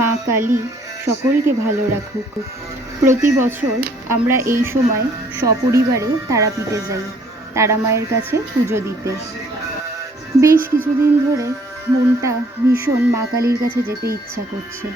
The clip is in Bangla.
মা কালী সকলকে ভালো রাখুক। প্রতি বছর আমরা এই সময় সপরিবারে তারাপীঠে যাই তারা মায়ের কাছে পুজো দিতে। বেশ কিছুদিন ধরে মনটা ভীষণ মা কালীর কাছে যেতে ইচ্ছা করছে।